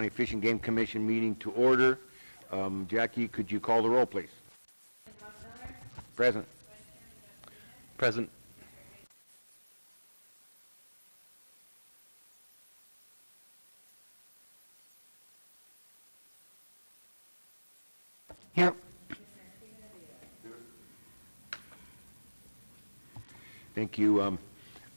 County Fish and Game Commission meeting to order. Jackie, could you call the roll, please? Present. Present. Here. Thank you.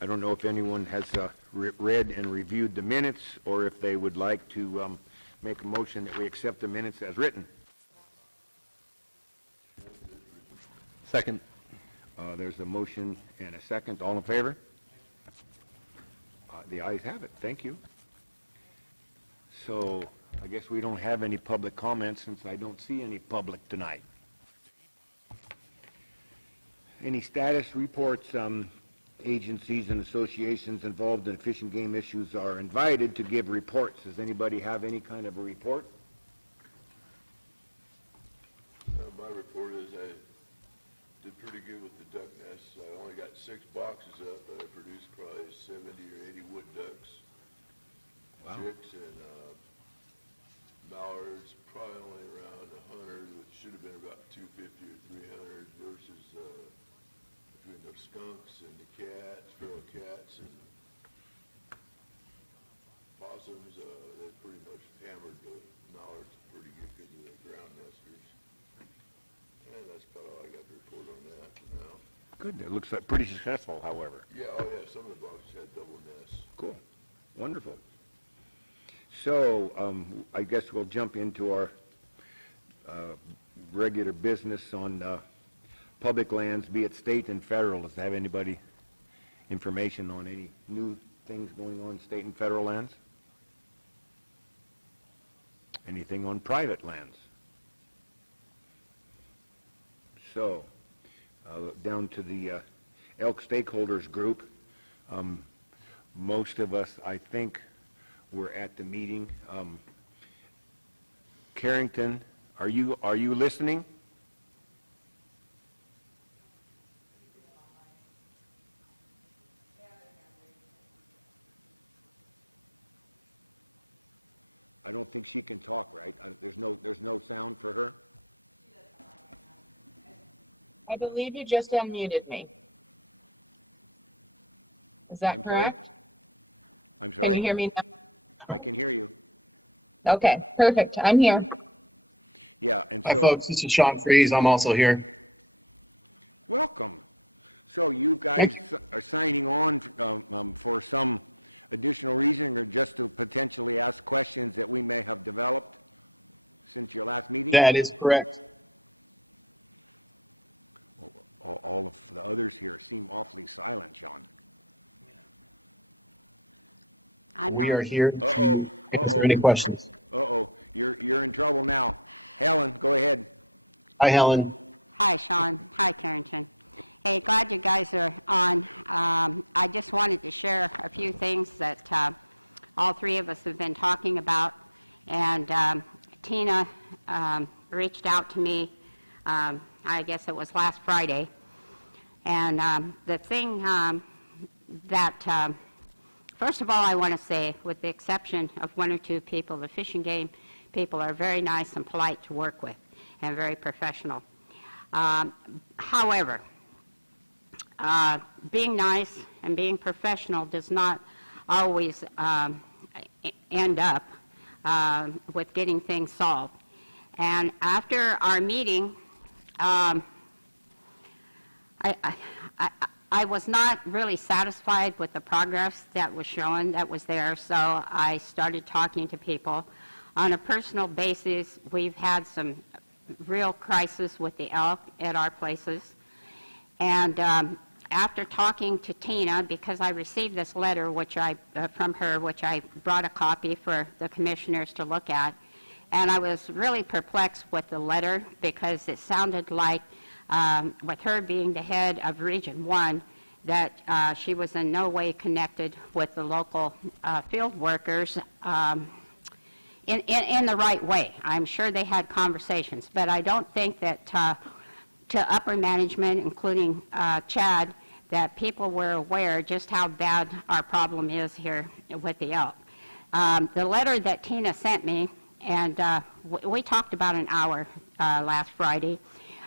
I don't know if anyone has read and reviewed the minutes, or if they would like to make a motion that we accept the minutes as written. Second. There's a motion and a second. All in favor? The ayes have it. Thank you. So I guess we don't have any public comments since I don't see any public tonight. Any status reports? Agencies and associations involved in fish and game issues are invited to give reports. Does anybody have any kind of a report? My report is I did pretty good with the duck nests. I only got 6 boxes up, but I produced probably 70 or 80 wood ducks. Wow. Chicks and mallards, probably only around 100, which should have been about 250 or 300 versus between the skunks and the cats, feral cats and possums. They pretty much hammered the mallards pretty good because of the ground nesters. And that's about all I got to report on that for now. Good. It looks like pretty successful, however. Yeah, oh yeah, some of the boxes had double nests. Cool. Wonderful. So I guess we'll jump into our regular business on public lands, be it state and federal. Does have anybody information on any new things going on state and federal lands? Anything on private lands? So down to the elk stakeholders group. Most of us, I think, were at the meeting. Carrington, are you listening? I don't think she can talk, right? There's no sound for her. I believe you just unmuted me. Is that I'm sorry? correct? I'm Can sorry. you hear me now? I can hear you. Okay, perfect. I'm here. Yeah, and Hi, so folks. This is Sean Freeze. I'm also here. welcome. So you guys are signing on for some additional reason, or just to potentially ask questions that we may have developed since your last meeting? That is correct. All of the others here seem awfully silent, Sean. We are here to Uh-oh. answer any questions. Uh-oh, you're in trouble now. Helen, go ahead. Hi, Helen. Hi, Sean. Hi, Carrington. Hey, glad you guys are on. I just wanted to share a few things that all three of us have been talking about. And Tina reached out to me, I guess it was last Friday. And the thing that, first of all, I want to say, with the exception of one or two people, the Fish and Game people are very nice and polite to work with and very professional. However, being nice and being professional does not always end up with getting things solved. And after our meeting, I was not really satisfied with the progress that was shown, that was there, so I started talking to people. On a personal basis, we've had some real crisis with the elk at our places. And after talking to Tina, because I received this letter from her, which I brought a copy for the commissioners to look at, and I was really perplexed with the letter because it sounded like, with her being the head of Region 1, that she was in no way connected with the local field workers in the right way. I'm sure they had conversations, but I don't think that to upper management, including Chad, that people were aware just how bad our problem is here with the elk. the letter that Tina sent me, and we talked about an hour last Friday.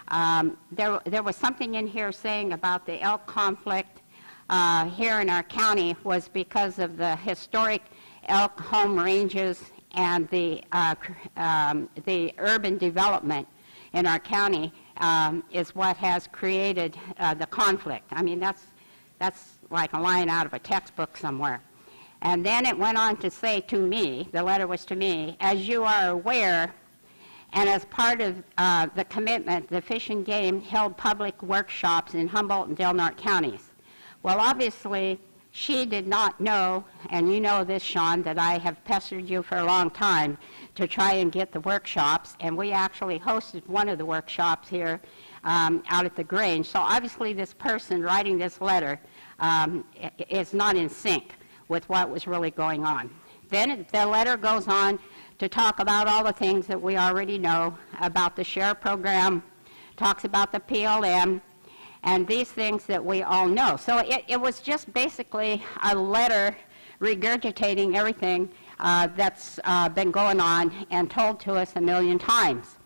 There was something in here saying about the elk conflict here in our county was because of the historic elk home ranges and the urban development in our county is what has created the conflict. I mean, that's like a line out of a textbook somewhere. And then it went on to say to me, the letter was to me, as you are aware, and as part of the commitment, the Fish and Game held public workshops in Humboldt and Del Norte counties. Well, obviously, she did not know, and you know this, Sean, that I have pestered you for a long time to try and get the workshops, and we actually hosted one of the workshops here out at the Grange. So obviously this person writing this letter is not in sync with what was really going on. Then the letter goes on to talk about all the things that we already know about the SHARE program, talks about the PLM, and these things that we all know. So it was just basically a letter regurgitating everything that's been going on and told to us a million times.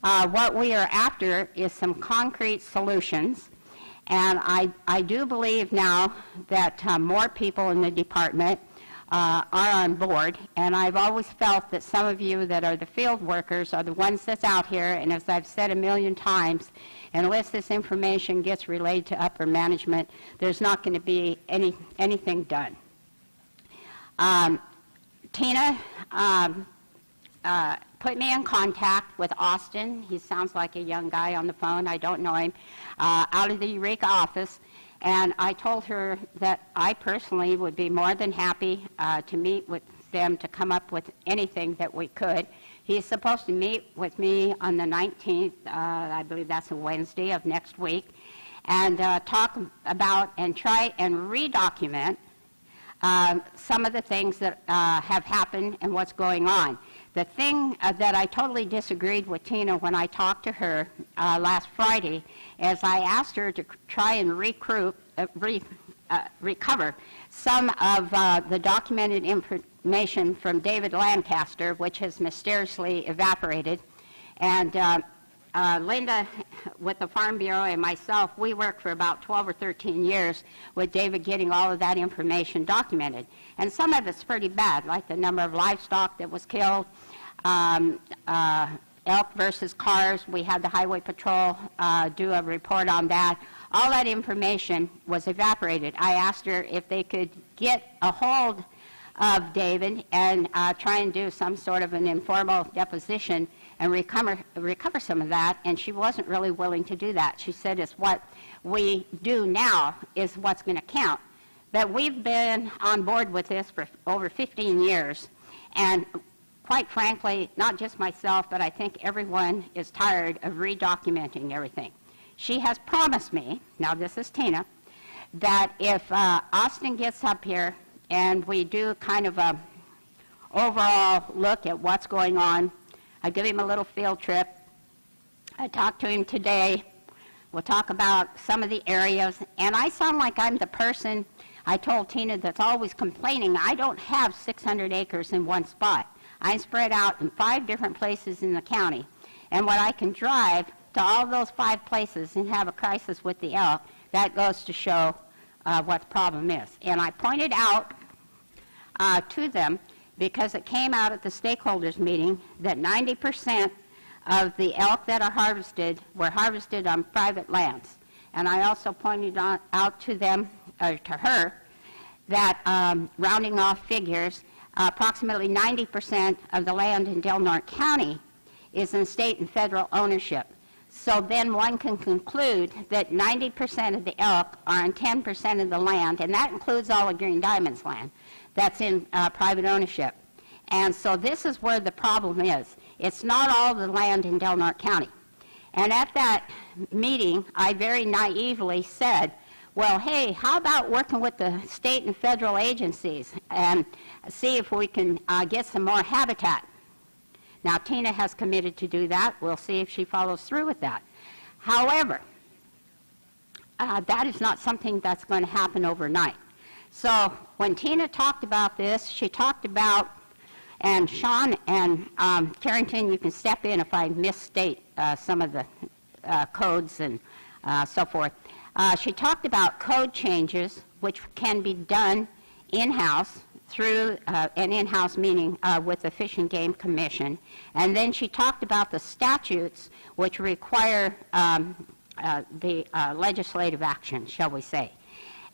What we are after is some concrete solutions, and I do believe now that more people in the department are on board, and I've always felt that some of you that are the field workers are the ones that's out here, and as I've said a million times, unless this information gets relayed to upper management, there's not going to be anything done. Tina put me in contact with Austin. He sounds like a young guy on the phone. I don't know him. Out of the Eureka office. And I told her that I personally would be more than happy to meet with them to come up with anything that we could. He's supposed to meet with me on the 19th, I believe that's a Wednesday of next week, and talk about and try and redocument some of the things that have happened and what's going on. The thing that I totally disagreed with Tina when I talked to her last Friday is I asked her to try and recover some of the documented information from David Lancaster, which has mysteriously evaporated. And Linda with the Farm Bureau and myself, we worked for about 12 or 13 years with David getting all of that information documented. And some of it's pretty bad, like the number of livestock that was killed, elk versus cars. We had the Highway Patrol do a report on that. All that information was evaporated. I asked her if they could get a hold of David and try and do some sort of an informal deposition and recover some of that, and she wasn't really willing to do that. She said it's what we do now is what's going to count. But we've been on board with this for over 15 years, and quite frankly, not just myself, but I think everyone is tired of redocumenting everything. She has promised me, now this is Tina, that if Austin gets up here and we do kind of a overall look at what's going on, I give him a little field trip. I talked to him today. We'll talk about some of the areas. And I sound like I'm the person, I told Tina, that's always complaining. I don't have 600 acres in one spot. I'm spread out in 5 different places in the county. And when I can drive to all those 5 places and have a crisis with the elk, that goes to show what the problem is. And I pointed out to them, because it came out at the stakeholders meeting, that 90% of the elk that are harvested were harvested on private lands. And I also pointed out to them, or to her, that rounding off figures, approximately 90% of the land in Del Norte County is in state and federal ownership. So then one can conclude that 90% of the elk are on 10% of the land, and that includes all of Green Diamond's land, that's in private ownership. And so this is where the problem is. It's not all the land in Del Norte County. And at that meeting, I very naively said, well, hey, how about working with the state and federal agencies and see if we can get some more habitat? Now, Tina has committed to do that. We'll see if she follows through with that. However, that is not something that's going to happen overnight. So when Tina talked about this, she talked about, and Sean and Carrington, you can step in if I misstate some of the codes and so forth. She talked about code changes which can be done in-house through an in-house meeting with the Fish and Game Commission. And then she talked about the statutes which require the legislative action, shall we say.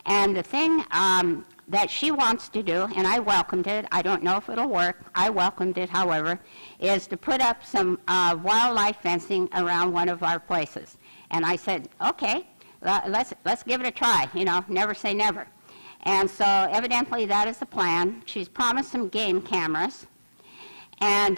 And the thing that she wants to do, and I welcomed it, I don't know if it'll work, I welcomed it, however, is to put up some wildlife fencing around one of our places. And I said, okay, let's give it a try, you know, never say never. And so evidently that is the plan. She's promised some game cameras. And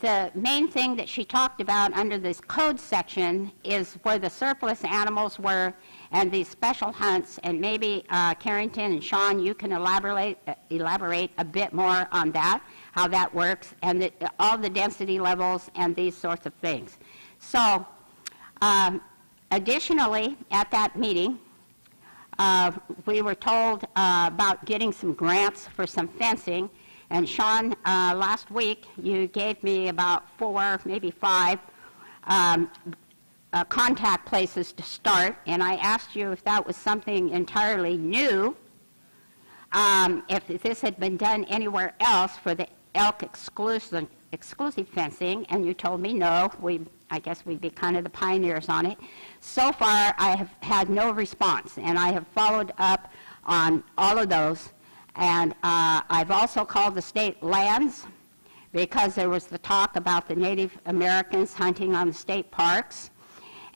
the main thing that she talked about under this code section is where the surplus animals were and these special hunts. And maybe Carrington and Sean, you can elaborate a bit more on that, how that works, and all the density levels and these sorts of things. So additionally, at that meeting, we were told about getting some grants for some fencing. And Sean, last week, you gave me about 4, maybe 5 contact places to start. And I asked you if that was something entirely new, if this had been done anywhere else for the elk exclusive fencing. And you told me no. I guess we'd be kind of the pioneers on it. So far, I have had no response, and I have followed up on all of those. And I've also called the state lands because there was the talk about the Native Americans hunting on the state parks.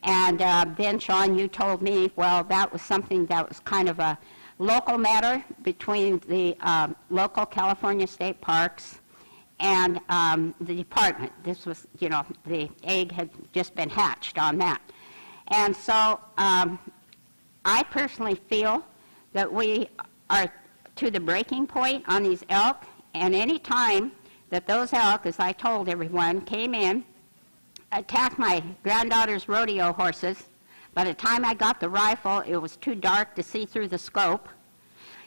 And then, Sean, you told me, well, that was something that was kind of a local matter between the local California state parks and the department. This was, you know, the egg had just been hatched on that. And so I personally feel that we are to the breaking point on these elk, and any time that those elk, as I told everyone, came in, attacked my granddaughter's rodeo horses. By the time I got the rifle, it was too dark to see through the scope.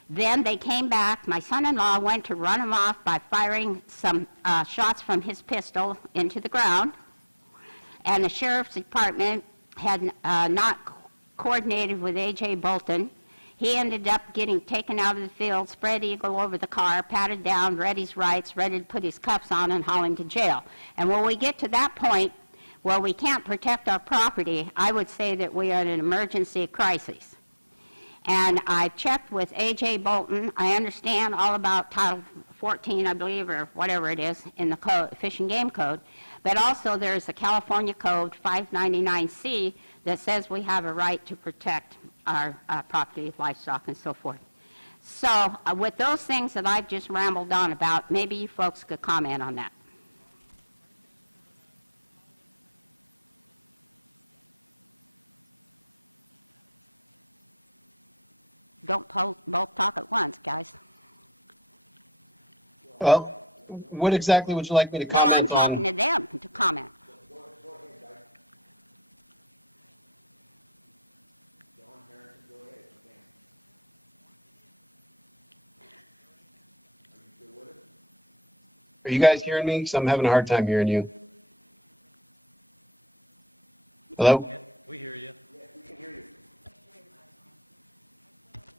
Then they came back. My son-in-law went to run them off by firing some shots from his pistol into the ground. And the sheriff's department had not coordinated with A.J. Bolton. He ended up getting taken out of the field, spread eagle over the car, patted down, read his rights, ready to put his cuffs on and haul him to jail. And when we get to that point where we can't protect our property, I would say that we are in an emergency crisis. And I checked with A.J. Bolton. I understand all about Title 14, I believe, or whatever it is, in the code, Fish and Game Code. But also there's a California Code 599C that says we have a right to protect our property, livestock, and so forth. So with those things that I've just rambled on about, maybe you folks could comment on that. Don't both talk at once, guys. Well, what exactly would you like me to No, comment on? I'm talking to them to comment. Are you guys hearing me? Because I'm having a hard time hearing you. Hello? We hear you.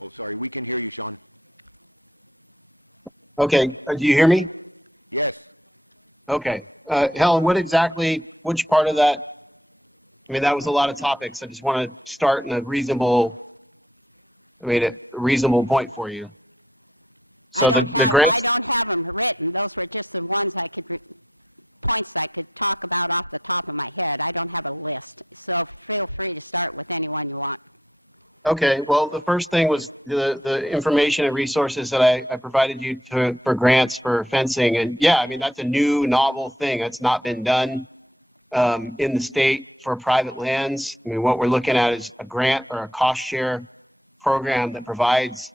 Oh, sorry, we can hear you, Sean. Okay, do you hear me? Yes. Okay. Helen, which part of that, I mean, that was a lot of topics. I just want to start in a reasonable point for you. I don't have them written. Those were just the ones points I could talk about off the top of my head. I don't have a list, so feel free to start with anyone you want. Okay, well, the first thing was the information and resources that I provided you for grants for fencing. And yeah, I mean, that's a new, novel thing. That's not been done in the state for private lands. I mean, what we're looking at is a grant or a cost share program that provides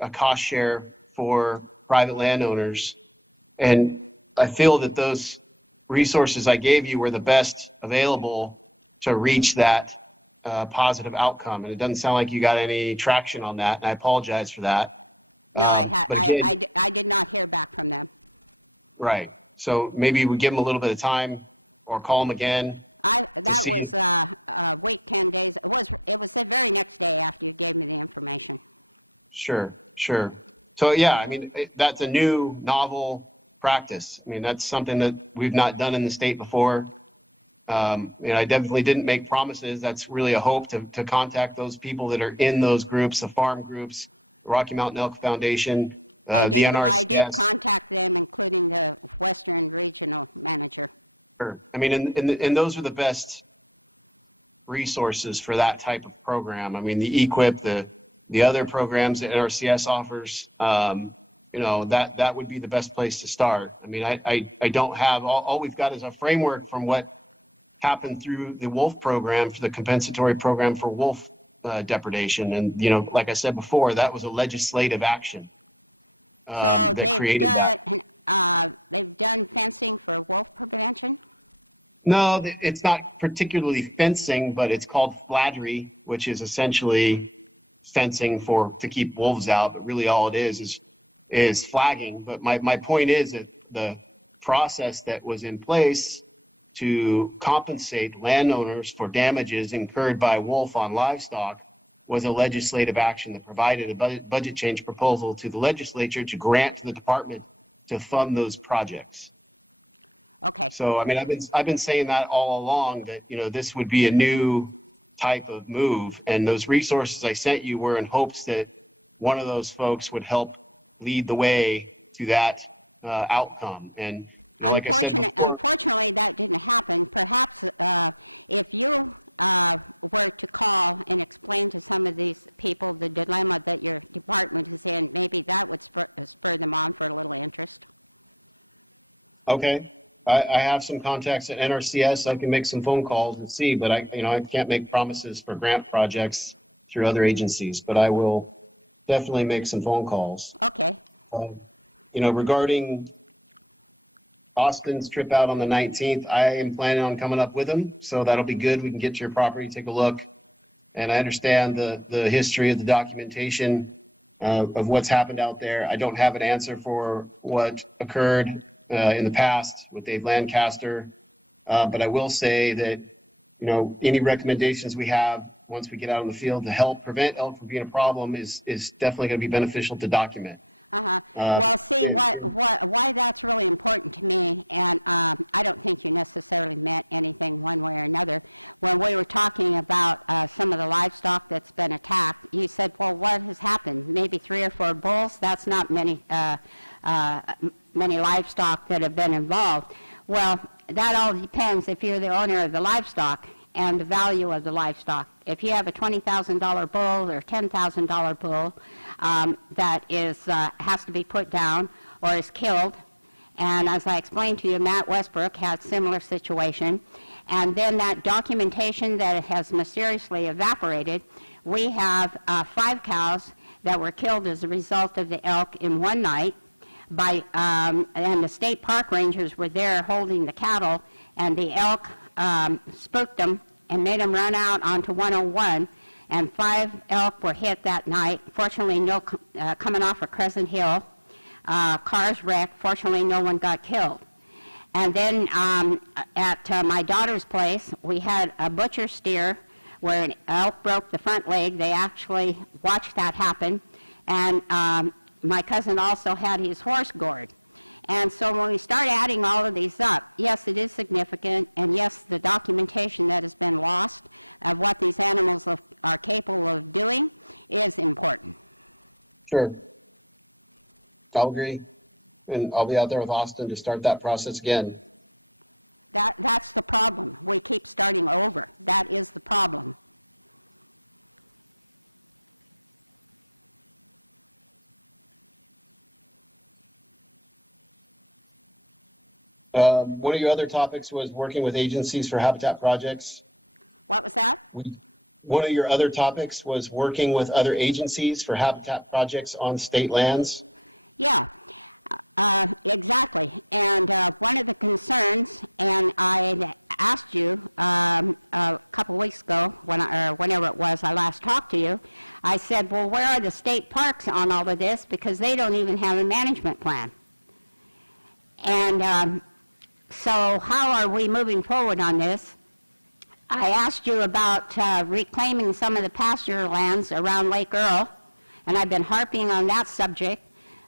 a cost share for private landowners. And I feel that those resources I gave you were the best available to reach that positive outcome. And it doesn't sound like you got any traction on that, and I apologize for that. No, But again- I did not hear back from them. Right. So maybe we give them a little bit of time or call them again. That see- was a week, 10 days. It was the very next day after you gave me the information. Sure, sure. So yeah, I mean, that's a new novel practice. I mean, that's something that we've not done in the state before. And I definitely didn't make promises. That's really a hope to contact those people that are in those groups, the farm groups, Rocky Mountain Elk Foundation, I the did NRCS. contact them, including the Western Regional Manager. Sure. I mean, and those are the best resources for that type of program. I mean, the EQIP, the other programs that NRCS offers, you know, that would be the best place to start. I mean, I don't have, all we've got is a framework from what happened through the wolf program, for the compensatory program for wolf depredation. And, you know, like I said before, that was a legislative action So that created that. they've done fencing for wolf prevention? No, it's not particularly fencing, but it's called flattery, which is essentially fencing to keep wolves out. But really all it is flagging. But my point is that the process that was in place to compensate landowners for damages incurred by wolf on livestock was a legislative action that provided a budget change proposal to the legislature to grant to the department to fund those projects. Okay. So, I mean, I've been saying that all along, that, you know, this would be a new type of move. And those resources I sent you were in hopes that one of those folks would help lead the way to that outcome. And like I said before, Unfortunately, that didn't happen. Perhaps if you were to call and explain to some of these people the dilemma that your department is in, maybe that would spur them on for a little interest. okay, I have some contacts at NRCS. I can make some phone calls and see, but I can't make promises for grant projects through other agencies, but I will definitely make some phone calls. Okay. You know, regarding Austin's trip out on the 19th, I am planning on coming up with him, so that'll be good. We can get to your property, take a look. And I understand the history of the documentation of what's happened out there. I don't have an answer for what occurred in the past with Dave Lancaster, but I will say that, you know, any recommendations we have once we get out in the field to help prevent elk from being a problem is definitely going to be beneficial to document. Well, see, why that's really important to me, and I don't think you necessarily meant anything one way or another. When we were talking about some of the livestock that's been attacked, you said, well, what has happened? Maybe 3 or 4 bulls? That's not many livestock that have been involved. Well, that all depends if you're the owner of the livestock and the value of the livestock. If you have a $20,000 bull or $10,000 bull that has to be put down or is killed, and as I explained to you, Matt Westbrook had a similar situation, and then that documentation that has mysteriously evaporated, we have 5 cows that were killed as a result of the elk in one night, and the state park rangers were there holding the cattle, and the elk spooked them and made them run out onto 101, and 5 elk were hit that night. Fortunately, no coming off of Crescent Hill. Cars wrecked. Fortunately, no one got killed. And then at my daughter's place, we had a butcher steer where an elk broke the front leg. They actually watched that happen. And my cousin also had his horse gored. And so when we start adding all of these up, yes, it is significant, and yes, the documentation that has been lost of what these animals are capable of doing is important. Sure. I'll agree. And I'll be out there with Austin to start that process again. That's the problem. We keep starting over. That is the problem. One of your other topics was working with agencies for habitat projects. What was that? One of your other topics was working with other agencies for habitat projects on state lands. Yeah, exactly. And one of the concerns, and I asked you a couple weeks ago, or whenever it was I last talked to you, I said, well, where are the state parks on all of this? Because they don't even have a management plan. And so how are we moving forward on this? I asked you about reclaiming some of the pasture lands around Lake Earl, and I've been harping on that subject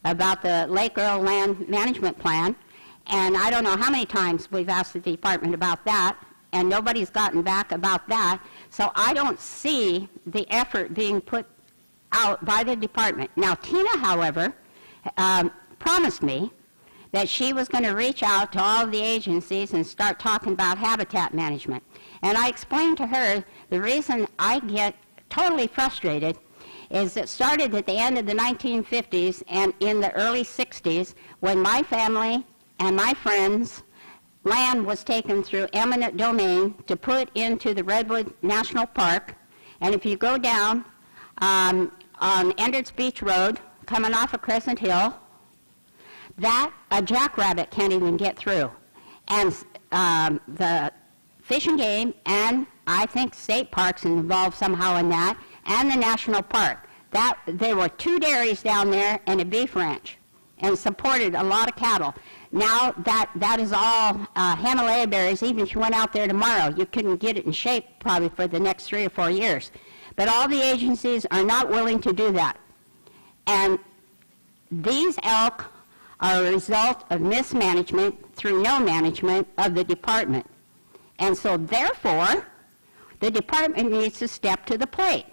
about the Lake Earl Land Management Plan. And I don't know how many times we've asked the department about that, and nobody's gotten back about that. So I don't see the effort being put out by the department. Now, Tina, however, promised me that she was going to reach out to all of the agencies and start talking about habitat management. And I explained to her the reason I get totally frustrated is it started at the end of the 1950s and in the early 60s when my family and my friends' land was taken through eminent domain to put into the Redwood National Park. And if you go down on Enderts Beach Road, coming off of Crescent Hill, that a jackrabbit can't even get through. And the Fish and Game, and I think state parks involved somehow in that, and the national park. There were 2 dairies down there and a beef ranch, and supported a lot of cattle. Now that is all Himalaya berries. Even if you went out there tomorrow, you couldn't get it in shape probably for the next 3 or 4 years. But all the agencies are not willing to do that. And these elk are a result of mismanagement through no management of the department. And so therefore, the department needs to step to the plate.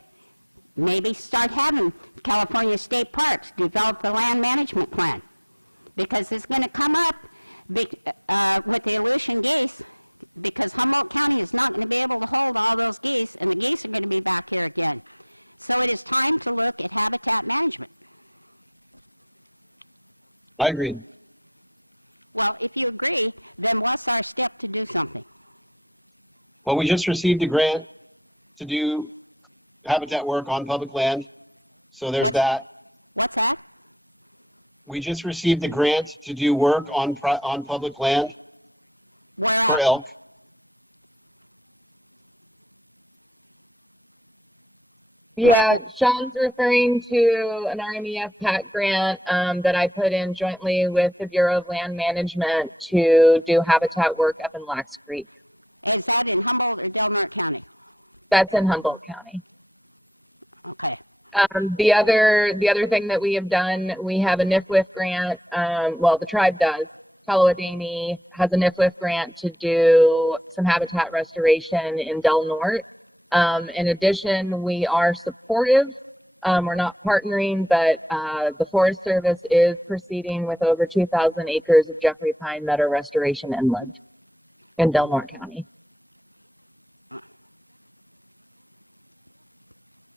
Maybe start having California State Parks develop the land management plan. Because it's going to come up with the Aleutian geese, because Humboldt County is not going to be able to hold all those geese, and the geese are going to be back here again. So it is time to look at habitat management. I agree. Well, if you agree, then what's our step to do something? Well, we just received a grant to do habitat work on public land. So there's that. What's that? We just received a grant to do work on public land Where for at? elk. Yeah, Sean's referring to an RMEF PAC grant that I put in jointly with the Bureau of Land Management to do habitat work up in Lax Creek. Is that in Humboldt or Del Norte County? That's in Humboldt County. Okay. The other thing that we have done, we have a NIFWIF grant. Well, the tribe does. Palawadini has a NIFWIF grant to do some habitat restoration in Del Norte. In addition, we are supportive. We're not partnering, but the Forest Service is proceeding with over 2,000 acres of Jeffrey Pine Meadow restoration inland in Del Norte County.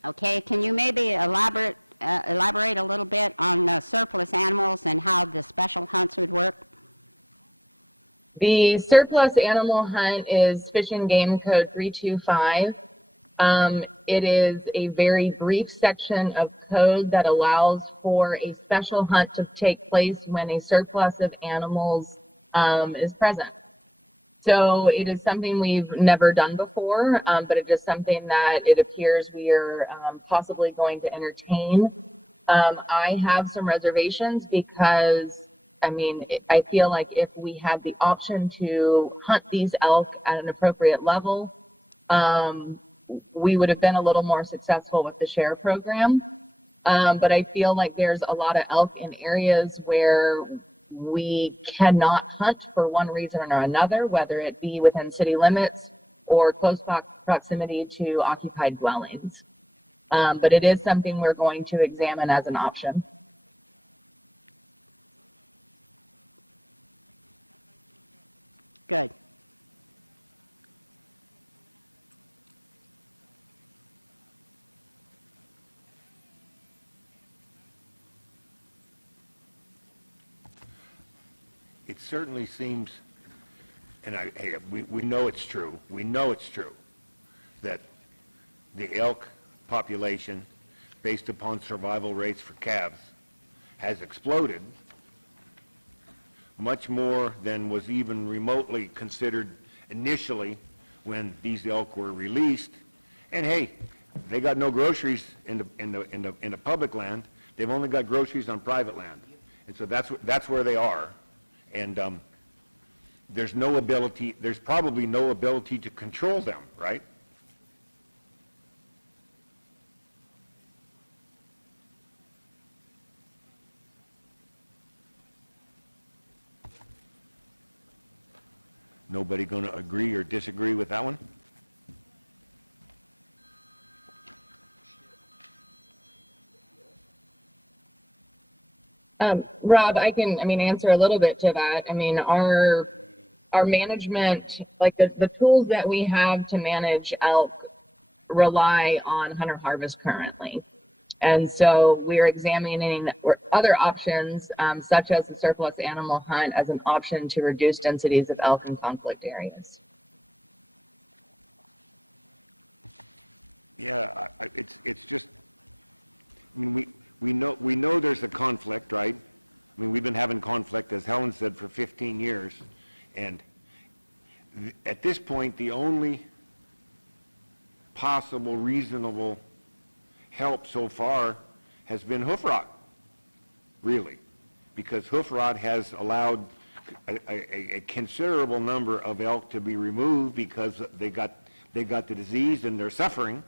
Okay, can you maybe elaborate a little bit on the surplus animals and how the special hunts would work? The surplus animal hunt is Fish and Game Code 325. It is a very brief section of code that allows for a special hunt to take place when a surplus of animals is present. So it is something we've never done before, but it is something that it appears we are possibly going to entertain. I have some reservations because, I mean, I feel like if we had the option to hunt these elk at an appropriate level, we would have been a little more successful with the share program. But I feel like there's a lot of elk in areas where we cannot hunt for one reason or another, whether it be within city limits or close proximity to occupied dwellings. But it is something we're going to examine as an option. Good. It certainly seems, and we know it's true, that the elk population, based upon survival rates for calves, has exploded much more than was even remotely considered initially when these elk were released. And hey, they got no groceries in the public land. They've only got groceries on private land. And so that's where they are. And there's probably no ability to control them, right? Nobody going to agree or disagree with that one? Rob, I can, answer a little bit to that. Our management, like the tools that we have to manage elk rely on hunter harvest currently. And so we're examining other options, such as the surplus animal hunt as an option to reduce densities of elk in conflict areas. Yeah, it's just, we know there's a conflict, right? We've been having conflict, as Helen said, for 15 years. And at this point, the only possible reasonable help so far has been hoof rot, really, because hoof rot has allowed a considerable number of elk to be removed because they got the disease and they're suffering.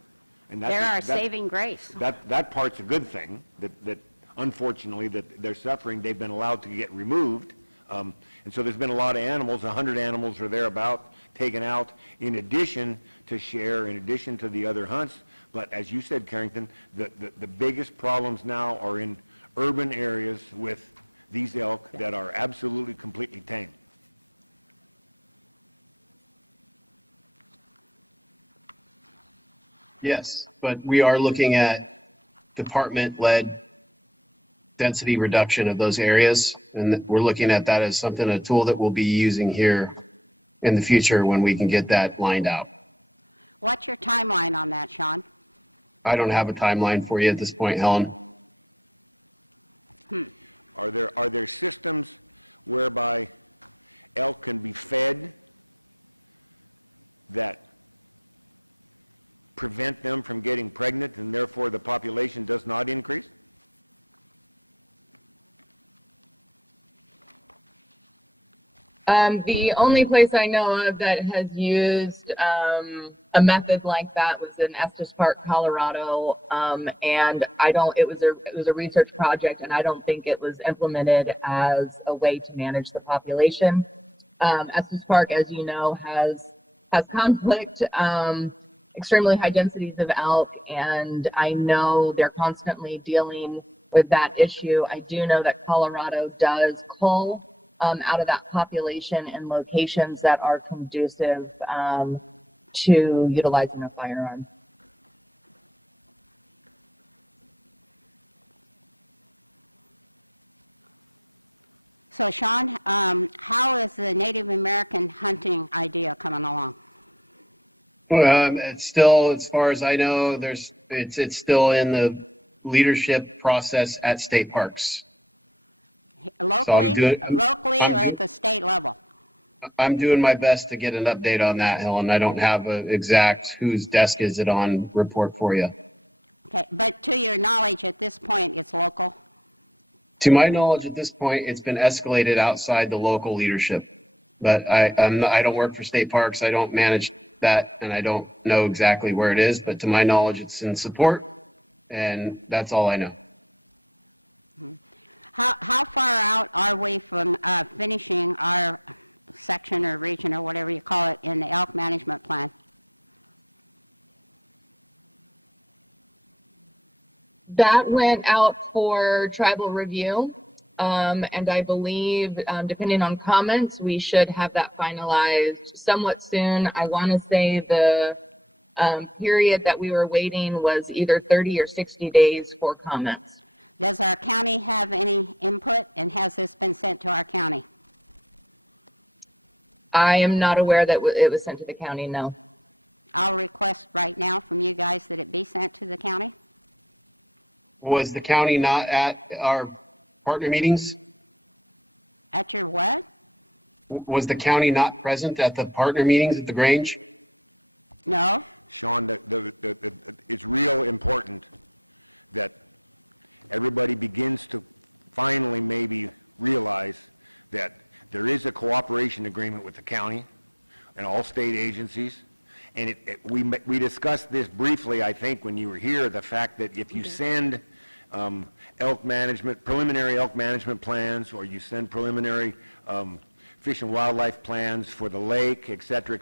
And They're our saving grace. That part's a good thing, that unfortunately that they're suffering. They've been allowed to get removed. And so there's been a lot of animals, 100 animals or thereabout, taken out in addition to share, in addition to the other hunts. But as you said, Carrington, the biggest problems now are in urban areas with these elk that are absolutely completely tame. Yes, but we are looking at department-led density reduction of those areas, and we're looking at that as a tool that we'll be using here in the future when we can get that lined out. What's your timeline on that, Sean? I don't have a timeline for you at this point, Helen. Are there systems whereby elk can be fed that prevent them from getting pregnant and therefore the population does not increase? The only place I know of that has used a method like that was in Estes Park, Colorado, and it was a research project, and I don't think it was implemented as a way to manage the population. Estes Park, as you know, has conflict, extremely high densities of elk, and I know they're constantly dealing with that issue. I do know that Colorado does cull out of that population in locations that are conducive to utilizing a firearm. So, Sean, how is the Native American hunting idea coming along? It's still, as far as I know, it's still in the leadership process at state parks. Locally or at the state level? I'm doing my best to get an update on that, Helen. I don't have an exact whose desk is it on report for you. Okay, but to your knowledge, at this point, it's local? To my knowledge, at this point, it's been escalated outside the local leadership. But I don't work for state parks. I don't manage that, and I don't know exactly where it is. But to my knowledge, it's in support, and that's all I know. Mm-hmm. How far out are we from finishing our section or region or whatever you call it in the elk management plan? That went out for tribal review, and I believe, depending on comments, we should have that finalized somewhat soon. I want to say the period that we were waiting was either 30 or 60 days for comments. Does our county have any input, and has this been sent to our county? I am not aware that it was sent to the county, no. I'll request right now from you guys that it be sent to the county. Was the county not at our partner meetings? At your what? Was the county not present at the partner meetings at the Grange? No? Sean, it's real important that everybody begins to finally maybe realize that there is a cooperation agreement with the county and all state agencies. And we discussed this briefly, I think, when you were here, the fact that if you send preliminary elk management plans, or you send preliminary fish and wildlife plans for the lake, et cetera,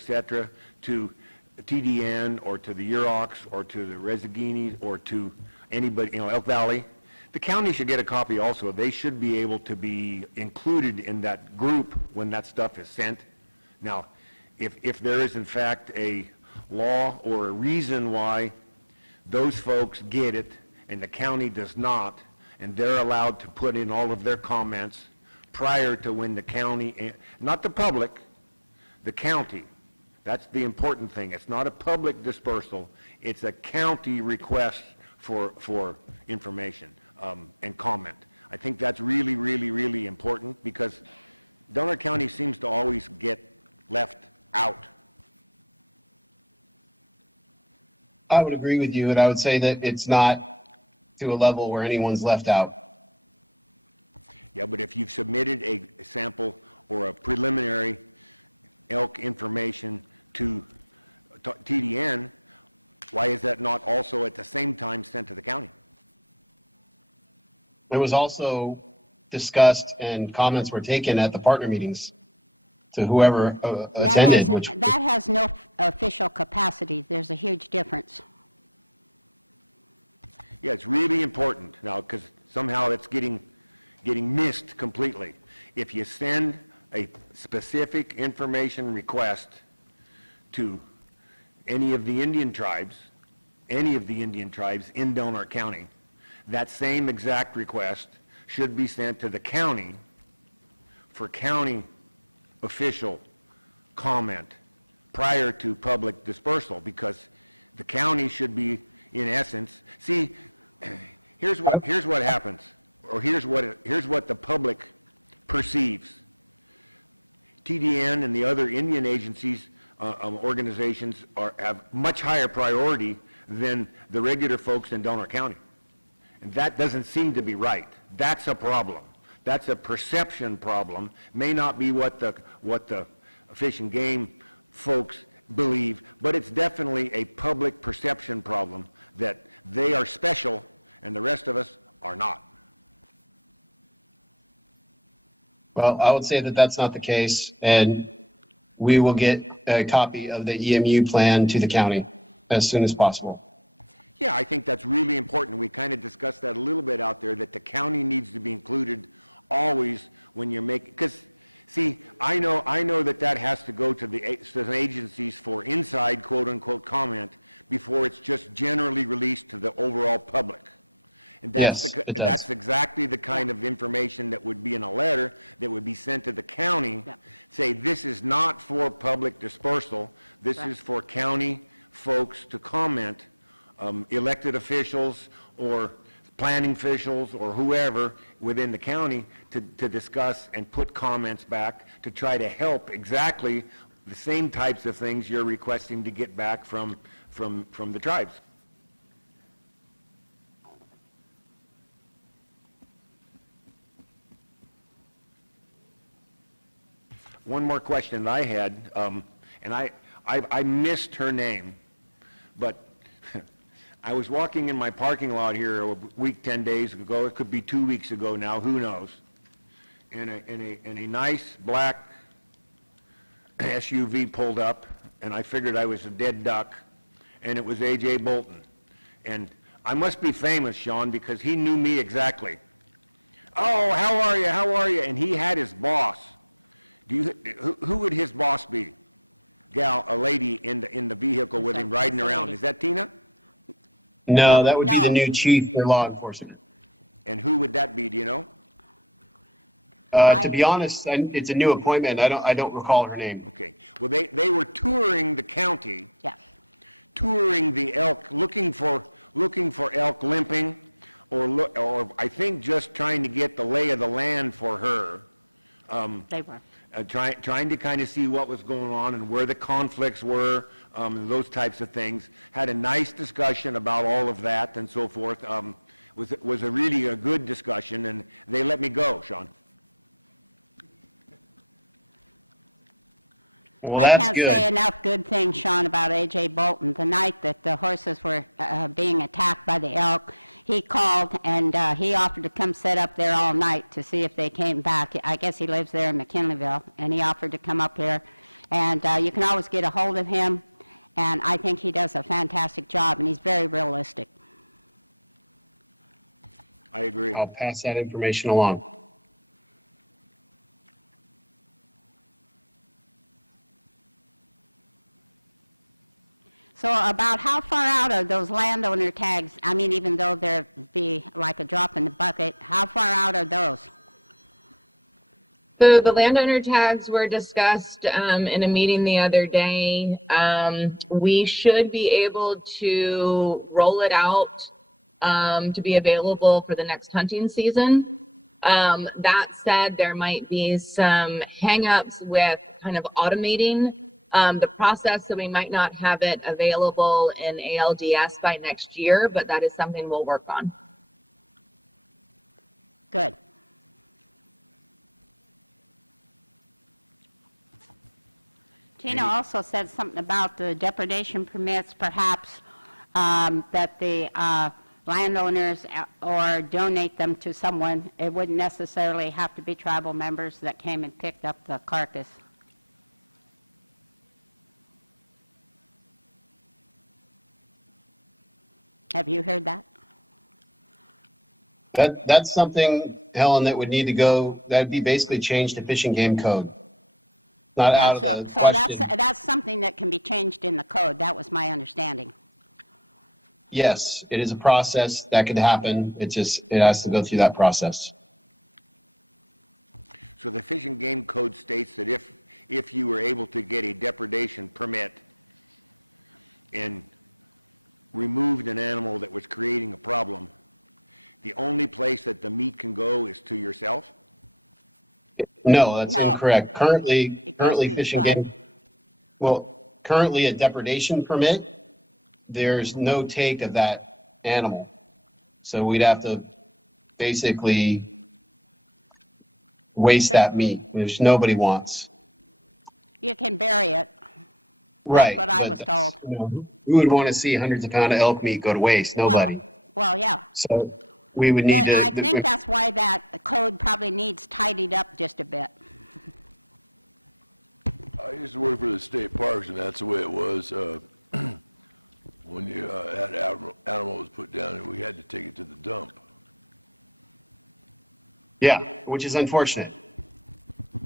to TDN or to the Yurok or to the Rezaghini or to anybody, Elk Valley, the county should get a copy also. They should be able to be included in that group when that stuff is sent. Now, if there is in fact a law or a reason why those folks get it and the county does not, and they're allowed to put in all of their comments prior to when the county, not the public, the county. That's the important thing. It's not a public dispersal. It's a county request for information and comment. I think that's really, really, really important because Delaware County seems to always get left out. I would agree with you, and I would say that it's not to a level where anyone's left out. Yeah, but if you've submitted a sample or a preliminary elk information to TDN, why is that not also at the same time sent to the county? It was also discussed and comments were taken at the partner meetings to whoever attended. That has no official capacity. There's a huge difference. Yeah, it's really important now because somehow it's getting missed completely. If you send a specific information request to any of the Indian tribes in Delaware County, that same exact request should be sent to the county for county official comment prior to public dispersal, because the county should be, in essence, see, here's what happens, or here's what the public perceives. TDN and the other Indian agencies, organizations have much higher priority than the regular folks in Delaware County. And that doesn't seem to be right. That's a problem. That's a perception problem. May not be what the Fish and Game folks believe, but it's definitely a public perception problem that they are special and the rest of us are not. Well, I would say that that's not the case, and we will get a copy of the EMU plan to the county as soon as possible. Yeah, I think that's really important. We kind of discussed that a little bit out there, that the county needs to be included always when you're making, because, see, I know that has to go to the agencies for inside, quote-unquote, comment before it's just generally released to the overall public. And Yes, it does. that's exactly the kind of information that would be in a letter that would be sent to the county. Yeah. Say, this is not for public dispersal. This Right. is for county folks to comment, elected officials or planning officials or whoever within the county to discuss and put comments back to try to help exactly the same types of things you're requesting to get back from the tribes. One more question that I had, and I missed her name, but I was walking in my parking lot here a week, 10 days ago. It could be 2 weeks ago now, who knows? And a nice black SUV pulled up, and I figured I was a dead duck, and it was A.J. Bolton. And I must be famous, Sean, because he knew me exactly. Oh, how are you? How are you? And he had his boss. Who would his boss be? Gal, a lady in the vehicle with him riding around. Is that Tina? No, that would be No. the new chief for law enforcement. And who would that be? Do you know? To be honest, it's a new appointment. I don't recall her name. Okay. Well, they were touring the county, Yes. touring the elk, looking for elk limping, or I think just trying to get the lay of the land for her. They were. trying to kind of see what was going on and where the conflicts were, and those types of things. Had a nice discussion about all of that and so forth. Was a really a good discussion, and they let me go, Sean. Well, I that's can't good. say enough good things, Sean, about A.J. Bolton. The night that the horses were being attacked by the elk, he called and he offered to come sit up there all night to see if they came back. I guess he lives there in McKinleyville, and he offered to come up here. And you can always get a hold of him, and I think he does a fantastic job, and he's very realistic. I agree. I'll pass that information along. So about how far out are those landowner tags? I mean, even though there be like a drop in the bucket, how far out are those? So the landowner tags were discussed in a meeting the other day. We should be able to roll it out to be available for the next hunting season. That said, there might be some hangups with kind of automating the process, so we might not have it available in ALDS by next year, but that is something we'll work on. Good. Tina also said something about the depredation permits, perhaps that the landowners or donate them to someone. It wouldn't necessarily have to be tribal members that came and picked up the carcass. Have you heard that? That's something, Helen, that would need to go, that'd be basically changed to Fish and Game Code. Not Yeah, out of the so question. that's something that can be changed in the code. That was my understanding. Yes, it is a process that could happen. It has to go through that process. So the Fish and Game Code states that if you were able to get a depredation permit and removed an animal that was creating a problem, the only place that the meat can go is to yourself? No, that's No. incorrect. Currently, It goes to the Fish and tribe. Game, well, currently a depredation permit, there's no take of that animal. So we'd have to basically waste that meat, which nobody wants. You can bury it. Right. what I but was that's- told. you know, Who would want to see hundreds of pounds of elk meat go to waste? Nobody. Well, yeah. So we would need But to. I think that's why that code probably needs tidied up just a bit. I used to work for the state parks, and that's the way it was. When you had animal was put down, and we had to take it to the dump. Yeah, which is unfortunate.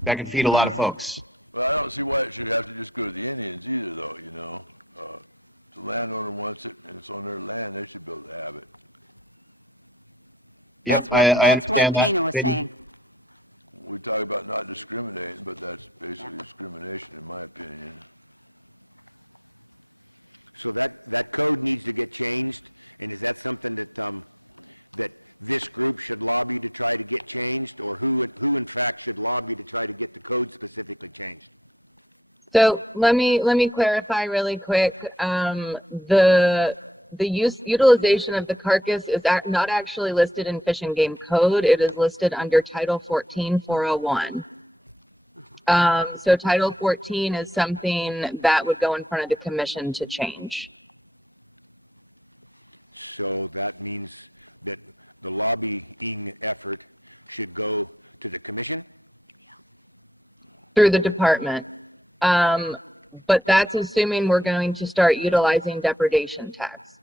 That could feed a lot of folks. Well, I don't see why it should have to just go to the Indians either, though, you know. If the landowner wants it, and it's on their land, they should be able to have it. That's Yep, what, I that's what understand that. Tina was saying. We talk about not discriminating, but that's basically discrimination, in my opinion. So that code needs to get changed, and is that something that, that this group should lobby to try to get changed, or who in fact should lobby to try to get the code specifically changed? So let me clarify really quick. The utilization of the carcass is not actually listed in Fish and Game Code. It is listed under Title 14-401. So Title 14 is something that would go in front of the commission to change. So that means that the lobbying effort should go to the commission? Through the department. But that's assuming we're going to start utilizing depredation tags.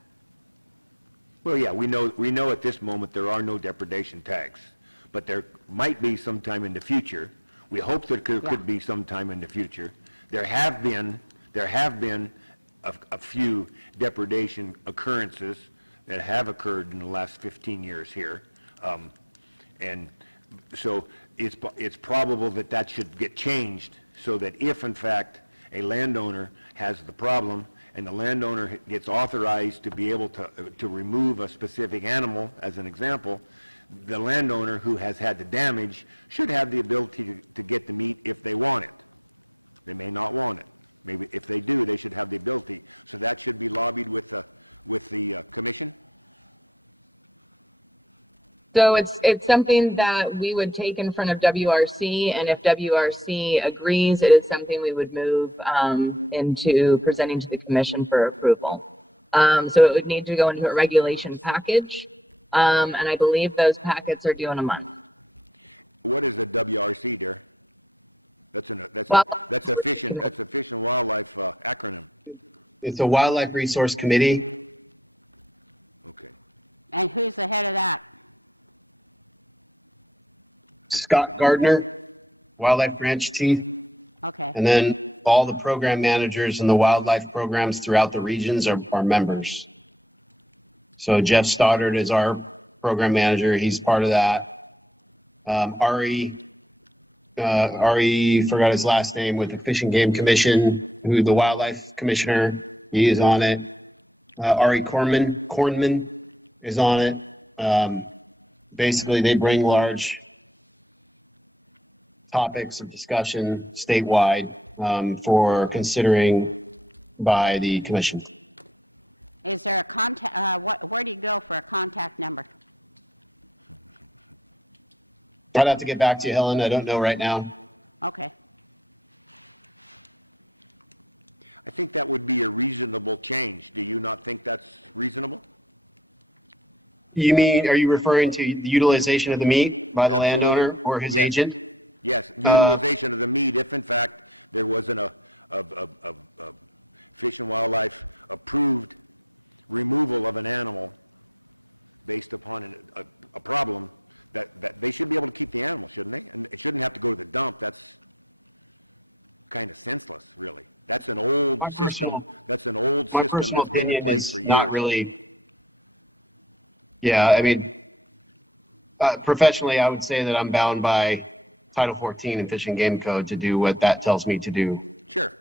Well, yeah, we know at this moment there are no depredation tags, but there might be sometime in the future. We hope that there could be sometime in the future. There have been a few depredation occurrences that have occurred in the last 15 years here. And so it's probable that that should get changed so that if in fact a landowner has the problem and the landowner gets authorized to be able to remove a specific animal, as an example, the landowner who has had the damage should have the ability to get the meat if they want it. They may not want it. Maybe if they do, they should have the ability. So that should be lobbied with the commission? So it's something that we would take in front of WRC, and if WRC agrees, it is something we would move into presenting to the commission for approval. So it would need to go into a regulation package, and I believe those packets are due in a month. What is a WRC, dear? That's a Fish and Wildlife acronym. It's a Wildlife Resource Committee. Okay. And who's the head of that? Scott Gardner, Wildlife Branch Chief, Okay. and then all the program managers in the wildlife programs throughout the regions are members. So Jeff Stoddard is our program manager. He's part of that. Ari, forgot his last name, with the Fish and Game Commission, who's the wildlife commissioner. He is on it. Ari Kornman is on it. Basically, they bring large topics of discussion statewide for considering by the commission. Is there a contact, where do you go for a contact number? I'd have to get back to you, Helen. I don't know right now. Okay. I think that would be a reasonable change. Do you not think that's reasonable? You mean, are you referring to the utilization of the meat by the Absolutely. landowner or his Yes. agent? Yes, utilization of the meat, if in fact there wasn't a Fish and Wildlife approved removal of an animal based upon a problem, that they should be able to keep the animal, shouldn't they? And it shouldn't have to go to the dump. That's kind of senseless, really. That's an old My system. personal- That's an old My system personal that's been in opinion place is for years. not really. Yeah, I mean, professionally, I would say that I'm bound by Title 14 and Fish and Game Code to do what that tells me to do. Sure.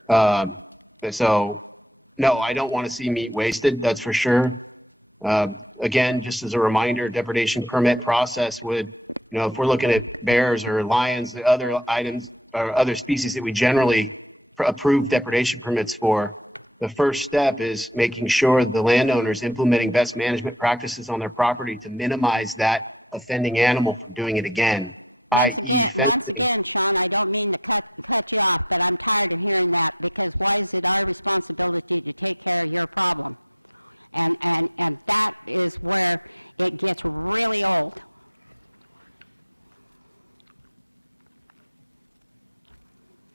So, no, I don't want to see meat wasted, that's for sure. Again, just as a reminder, depredation permit process would, if we're looking at bears or lions, the other items or other species that we generally approve depredation permits for, the first step is making sure that the landowner is implementing best management practices on their property to minimize that offending animal from doing it again. Once again, Sean, I don't mean to cut you off, but I'm tired of hearing that, because why is it our responsibility to take care of your problem? And that is where it gets really old.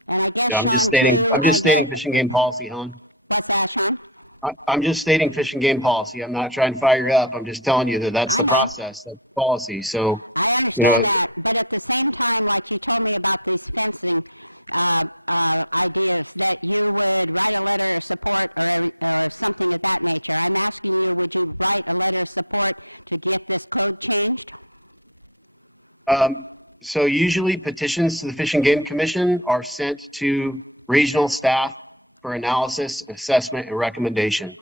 And I guess, Yeah, I'm Sean, just stating too, Fish and Game policy, Helen. what's that, Sean? I'm just stating Fish and Game policy. I'm not trying to fire you up. I'm just telling you that that's I the know. process, that's the policy. So, I understand Yeah. that, but at the same time, like you told me about these fencing ideas, that you would write a letter of support or something of that nature. I'm asking you, would you write a letter of support to get this code changed? so usually petitions to the Fish and Game Commission are sent to regional staff for analysis, assessment, and recommendation.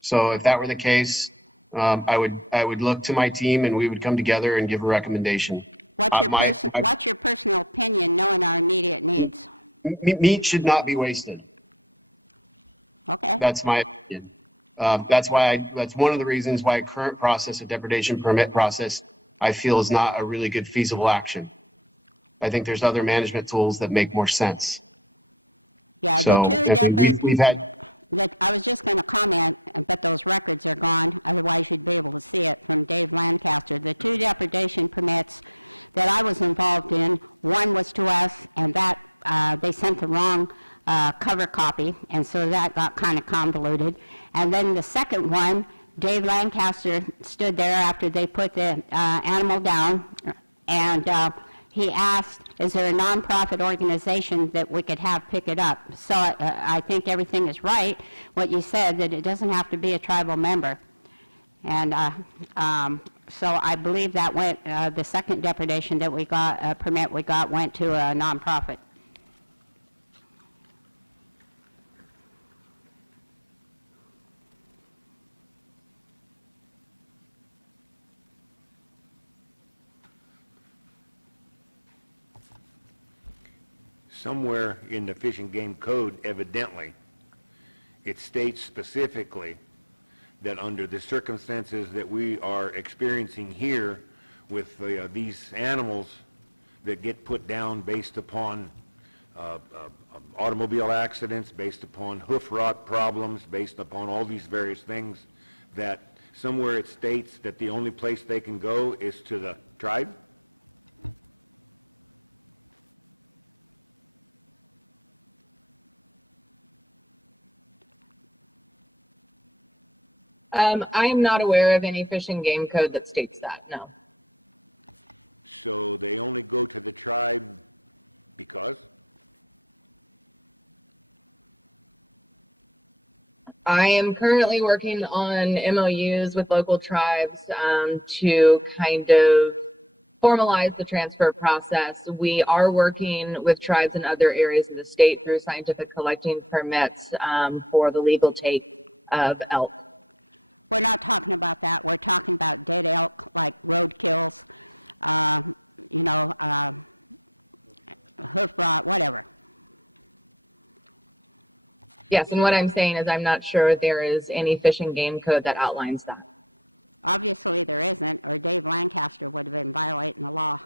So if that were the case, I would look to my team and we would come together and give a recommendation. What's your personal opinion, knowing our immediate needs? Meat should not be wasted. Okay, That's my opinion. That's one of the reasons why current process of depredation permit process, I feel, is not a really good feasible action. I think there's other management tools that make more sense. yeah, So, the two and depred, we've had, I was just going to comment, but those records are gone, otherwise you'd be able to see it, from Dave Lancaster. The two depredation permits that I was involved in, one was to us, and that they sent the wrong cover copy, and so that got kind of convoluted. And then the second one, Dave Lancaster stood there after they put the animal down, and he asked, is there a nonprofit organization that we could have pick it up? So I think everything is right, what you said, that it doesn't have to be a tribal member. And so I believe that went, the second depredation that we got, permit we got, went to a nonprofit. somewhere in the Fish and Game Code, evidently, it states specifically that under the circumstances that we are experiencing here with these animals that get put down based upon automobile accidents, based upon hoof rot problems, based upon all these various things, that somewhere it states that the only place they can go is to the tribe? I am not aware of any Fish and Game Code that states that, no. So they only go to the tribe because? I am currently working on MOUs with local tribes to kind of formalize the transfer process. We are working with tribes in other areas of the state through scientific collecting permits for the legal take of elk. We're not talking about that. We're talking about dead elk, like road kills, hoof rot, whatever. Yes, and what I'm saying is I'm not sure there is any Fish and Game Code that outlines that. Obviously, there isn't, or Dave Lancaster would have been violating the law.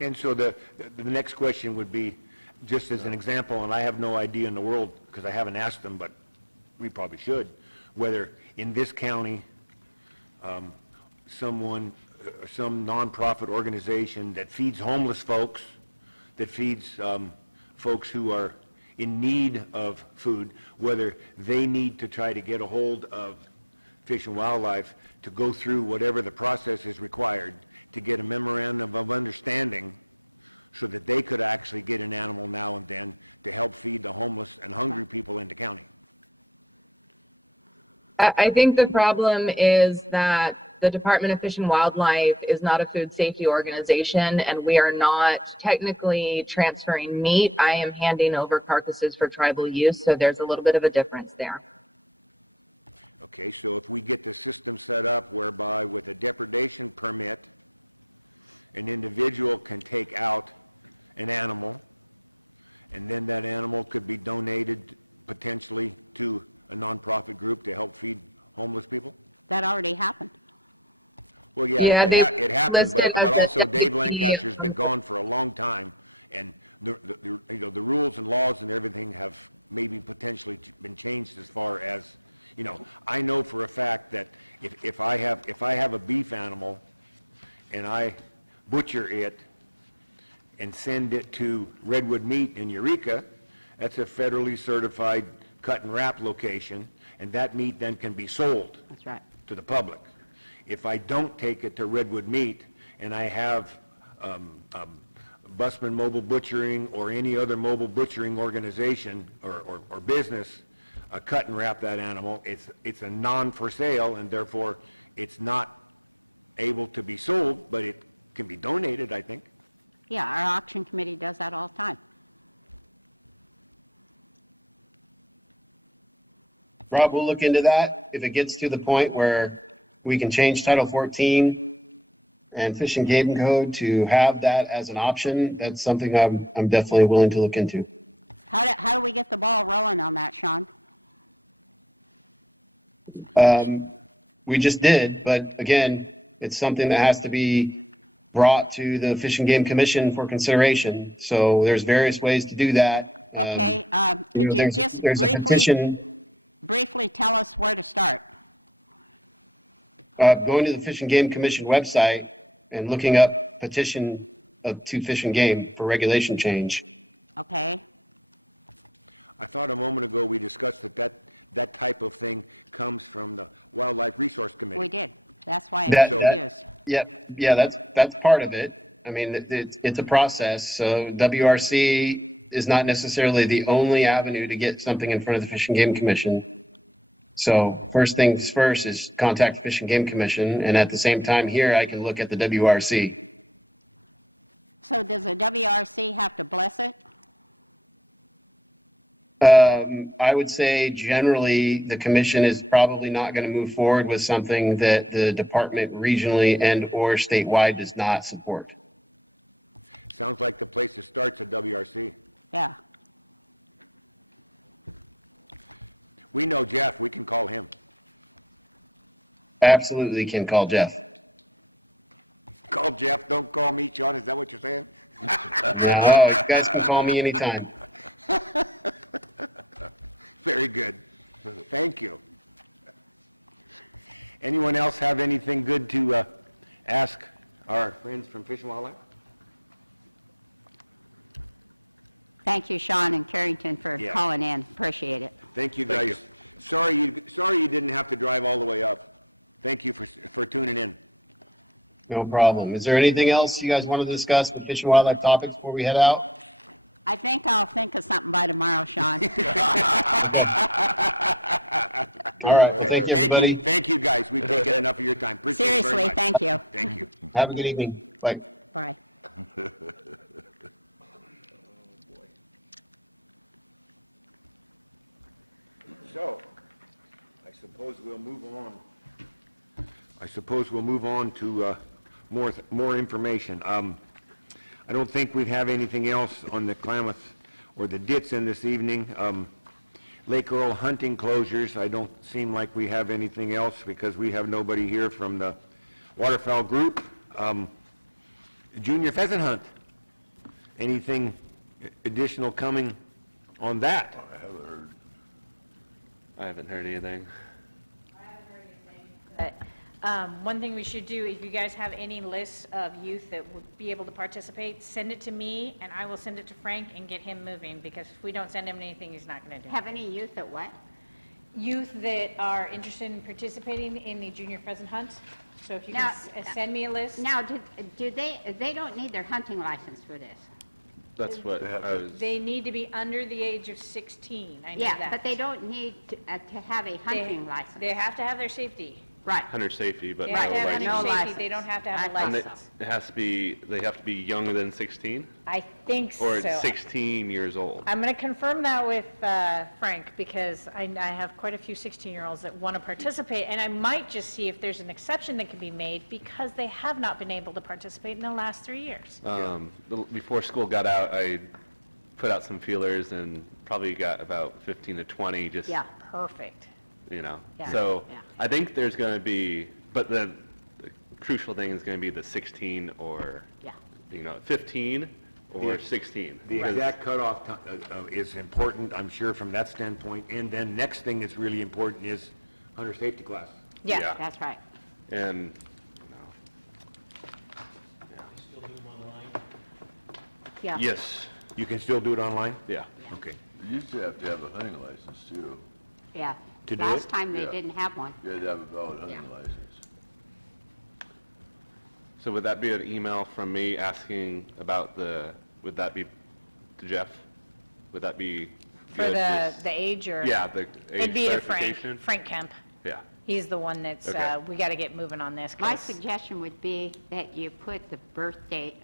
And so the next question would be, just as an example, and I have no idea in the world, because I haven't asked them, but we probably should, whether in this county, some nonprofit organization that feeds homeless folks, that feeds folks who are in need of food, whether they need to try to get a hold of Fish and Wildlife to go through whatever the process is required to get a memorandum of understanding so that they could actually get an animal now and then to help feed the homeless and hungry people in the county. I think the problem is that the Department of Fish and Wildlife is not a food safety organization, and we are not technically transferring meat. I am handing over carcasses for tribal use, so there's a little bit of a difference there. Okay, so if we get the system set up whereby with a depredation permit, an individual can take out an animal, and then that animal could be donated potentially to a nonprofit group to help feed homeless people? That already happened. Well, Yeah, it happened, listed but as also a Dave deputy, Lancaster's been gone for a long time, and the rules and laws and everything have maybe potentially been changed as far as, I know for a fact that if I have a beef animal and I butcher it and send it to Redwood Meat in Eureka, that's a federally certified cut and wrap location, and that meat then can be sold That's right. to the public. If I don't take it to Redwood Meat and I have Busman Mobile Butchering or any other mobile butchering organization or business cut and wrap that animal, it's a non-for sale, and therefore it's not able to be sold, but it can be donated, I think. Yeah, our auction committee does that all the time. Rob, we'll look into that. If it gets to the point where we can change Title 14 and Fish and Game Code to have that as an option, that's something I'm definitely willing to look into. How do we get the ball rolling on that, Sean? We just did, but again, it's something that has to be brought to the Fish and Game Commission for consideration. So there's various ways to do that. Okay, could you just there's a petition. briefly tell us where to start? Going to the Fish and Game Commission website and looking up petition to Fish and Game for regulation change. Okay, I thought a moment ago we discussed that type of thing comes from the Wildlife Resource Committee. we did. That's why I'm That- confused. Yeah, that's part of it. I mean, it's a process. So WRC is not necessarily the only avenue to get something in front of the Fish and Game Commission. So first things first is contact the Fish and Game Commission, and at the same time here, I can look at the WRC. So does the WRC have to bless it? I would say generally, the commission is probably not going to move forward with something that the department regionally and/or statewide does not support. Sounds like the place that starts at WRC. Yeah. We know Jeff, we can call him. Absolutely can call Jeff. Call Jeff, don't call me, Sean, is that what you're saying? No, you guys can call me anytime. Very good. Thank you. Anyone else have anything good to ask our friends from Fish and Wildlife? Thank you, Sean and Carrington, for Yeah. calling in. Appreciate it. Thank you, Thank guys. Sorry you didn't have to drive all the way up. Thank you for tuning in. No problem. Is there anything else you guys want to discuss with Fish and Wildlife topics before we head out? I think I'll think of something by tomorrow, Sean. All right, well, thank you, everybody. Thank you, guys. We've taken enough of your time. Appreciate it very Seriously, much. thank you. Thank you. Have a good evening. Bye. Bye. So, I suppose we'll move on to more information. I don't think we have anything else on the Klamath or the Ditson this evening. Lake Earl hunting closures, I don't seem like we have anything else because we have nobody here from the waterfowl group. Junior pheasant hunt, anything additional coming on that? I haven't heard. I haven't heard anything. But one thing we should do, if you guys have any lists of youth that would be able to participate, send it to me, and I will send it to Frank and get him moving, because if we don't send him anything, he's not going to do it. Have any youth at what? Youth that are interested in participating in the junior pheasant hunt, so if you can Now- send me a list. Now, do they don't need their hunting license for this? That's what I was, They need to be under the age of 16, I know that. Yeah, but they don't need to have a hunting license. They have to have their safety. Right. hunter safety, but They no have to have license. No hunting safety, license. they don't have to have a I And they- license. it has to be, they have to be younger than 16, I think so. or it's 16 years old. I'm going to confirm that with Frank, because I have quite a few 16-year-olds that want to participate, and I might just see if there's an exception that can be made, because they have not been able to participate in the last 3 years. Before school got out, I put out some feelers and probably got about 15 to 20, just, Yeah. Perfect. you know. Yeah. So Yeah. I think there's going to be, but the crucial thing is going to be the 16 or, Yeah. 15 or The- 16. The Because- exact cutoff is important, I'm sure, from that standpoint. And then next thing that's really important is hunter safety class. Yeah. Yeah. That's right. And, Yeah. yes, You can still do it online? yeah. Okay. You used to have a hunting license too. Yeah. To do Last it? time they Yeah. didn't have one. You had to have a valid hunting Yeah. license. So would that be an email from me asking about would that be to Jeff? Would that be For good the with- age, or? Yeah, the It'd age be to Frank, clarification? Frank Kemp. Yeah, He's the one that's, Okay. we got to get moving on this. My 'cause- suggestion would be that you put the birth date,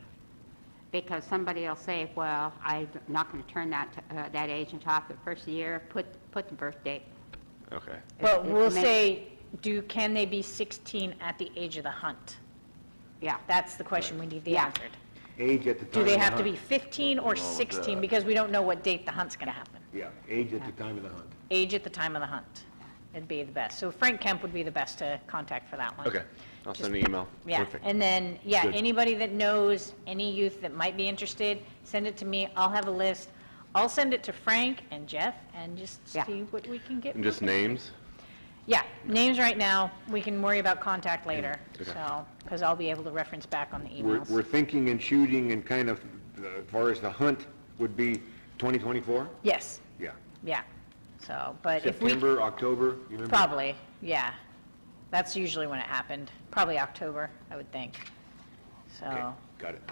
because somebody will say, well, I'm not going to turn that age until after the first year. Put the birth date. okay. But It we'll may- say, can they be 16 at the age of the hunt? Yeah. That's the question we need the Yeah. answered. Age at the time Do of they the have to hunt. be 15 or 16? Because we don't know what date the hunt's going to happen. Yeah, age at the time of the hunt. Age at the time of the hunt. It'd be the best. So Frank Kemp would be the best to contact for that one. Okay, I'll send an email. Yeah, Perfect. and then, yeah, Good. anybody that knows any youth that might be interested, send it to me. I'll have a list. I'll send it to Frank and Jeff and just Yeah. see what we can get. And just moving. names? Yeah, names right now. We can worry about contact later. Okay. So, because I'll be able to reference back on the We're emails. thinking and shooting and kind of, as far as the hunt would be 2024? Yes, Yeah. yeah. So, but if we, September, October, you remember? probably, yeah. That's usually when it happened. Probably October, I would think. Okay, So, got it.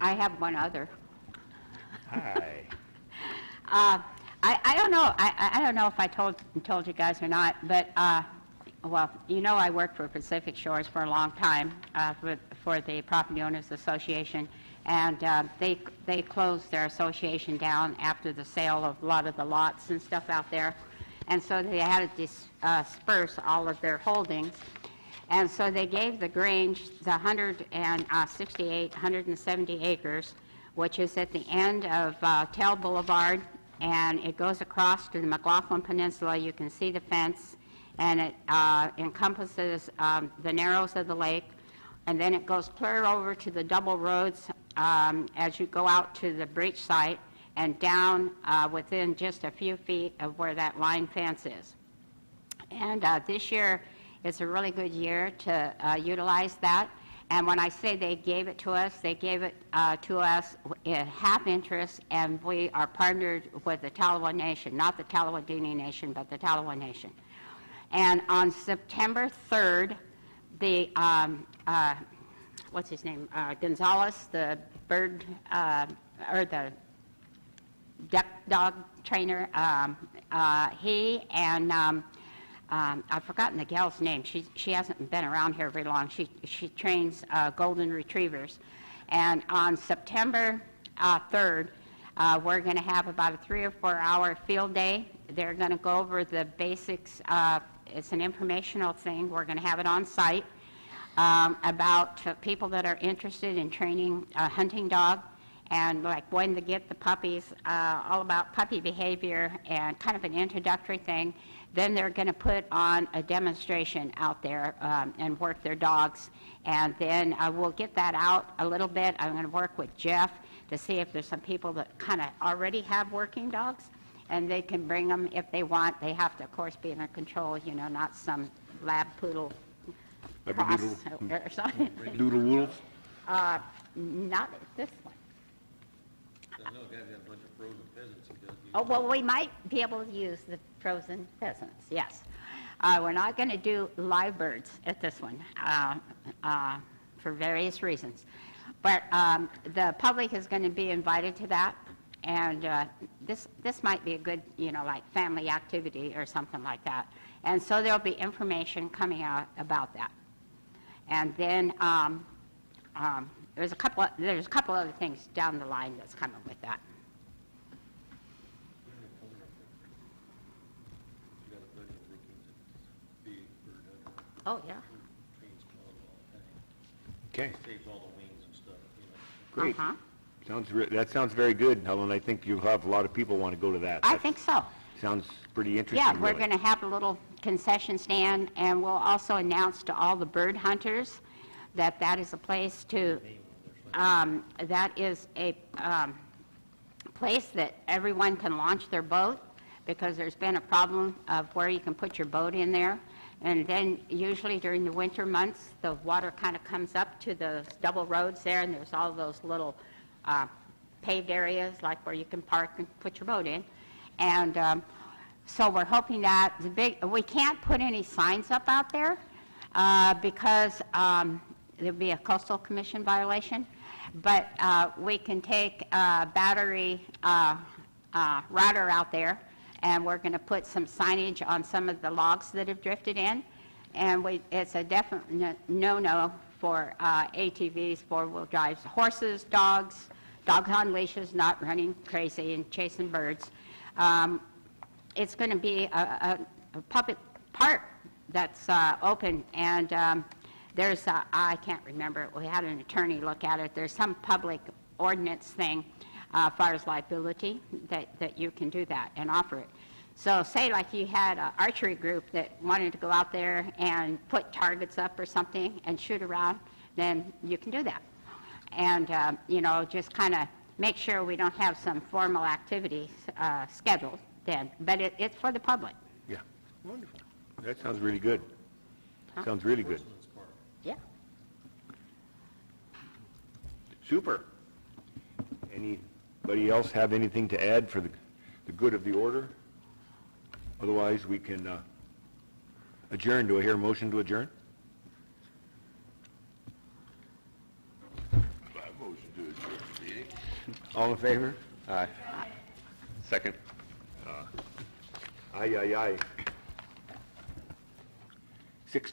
I have one other. Hi. I don't know, I don't know if I told you guys or not, but, well, I worked for Pacific Shores for a long time, for the Property Owners Association, and they closed their association down after the sale of a lot of the lots and stuff out there, and so they had to disperse all of their holdings. And so they gave the Grange the 170 acres, which is at the end of Tell Boulevard, and it goes across to the McLaughlin Peninsula. You can see the fence, and it encompasses the narrows of the lake, and then it goes clear over to the double roads as you go out to the breach site and down within just a few feet of where that line fence is. And this year, it's a really good year to utilize that. And when I say they gave it to us, they gave it to us in half interest, and we are partnered with the Talawa Nation, not the Talawadini Nation, but the Talawa Nation. And on September 3rd, the, what's his name, Gonzalez, the bird, or the duck dog trainer, he and I've forgotten the gal's name. She hasn't been around here very long. She trains golden retrievers. And on September 3rd, we're going to have about a 3 or 4 hour field day. They're going to go over the basics. It's an informational thing. We're going to have it on site about people that are interested in training a hunting dog, and like when to get the puppies, all about puppy behavior and kind of an introductory thing. Then they're going to put on a demonstration out there and work their dogs. And then we'll get that out a little bit. I'm going to work with Jeff to see if there's some people that kind of already have working dogs, and they can bring them if they want. They have to, of course, be under control, you know, not some lab poodle cross or something. Doodle woodles? Not this one. I know a guy's got a bunch of frozen pheasants he does. Oh, well, we might be able to use the frozen pheasants, yes. We're not going to do live birds at this one for various reasons. But the public is going to be invited to that, and this might be a good, you know, like family activity or something like that. And so there'll be information coming out about that. And then there's a couple other things down the line that's coming with that. You got a buddy that keeps it big bird hunter, Oh, yeah. trains them all the time. Okay, Saves all the wings and stuff, you know. great. Uh-huh. That sounds very good, Helen. I think you'll have a lot of people want to go to that. I That think so. Sounds pretty interesting, Yeah, we're really. going to have a little concession stand, and we'll also announce to all the bird hunters that that is a place to, that is a place that everyone can launch their boat, because there's been a problem of where you can put your boat in there. And then usually during the winter months, the water kind of comes up to the double roads there, and there's all those little paved areas like where you can park and put your boat in. And so we're hoping that we can't put any signs up out there because there'd be a Coastal Commission violation, but we can take battery router out there, and we're going to put some signage on some of the logs that have drifted in, and it's a definite no-no for ATVs, four-wheel drives, horses, dogs on leashes, not running crazy and chasing birds. It's going to be a public park that's open, and there's I can't remember, we had an attorney look at it, there's some public ordinance thing as far as liability that you can do that and offer it. So say like you had an archery group that wanted to go out there and put targets up or something and shoot around, then you can do that. And, you know, just kind of make sure we don't have some formal activity scheduled then. But it's for the public. Yeah, wonderful. That sounds really good. Sounds really good. Yeah. Super. Anybody else have anything to add for the good of the order? Otherwise, we can adjourn. Do I hear a motion to adjourn? I motion to adjourn the meeting. All in favor? Aye. Second. Aye, aye, aye. 6:30.